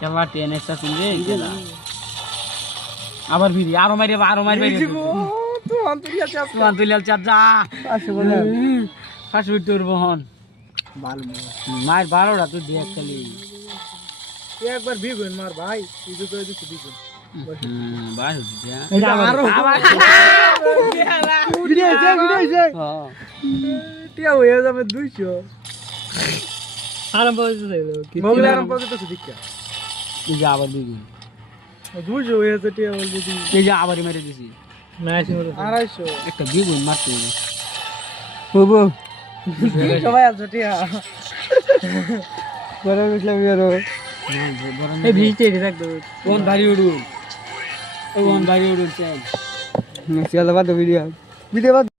খেলা টেন একটা শুনবে আবার ভিড়ি আরো মারি তুলিয়াল চার যা ফাঁসি তোর বহন মায়ের 12টা তুই দেখ খালি একবার বিগুন মার ভাই তুই করে দিছিস বিগুন টিয়া হয়ে যাবে 200 আরাম পাওয়া দীক্ষা এই যে আবার বিগুন 200 হয়ে যাচ্ছে টিয়া বলতে এই যে আবারই মেরে দিছি 250 একটা বিগুন মারতে সবাই আছে টিয়া বড় মিশলাম ইয়ারো এই ভিজতে থাকতো কোন ভারী উড়ুন চাই ভিডিও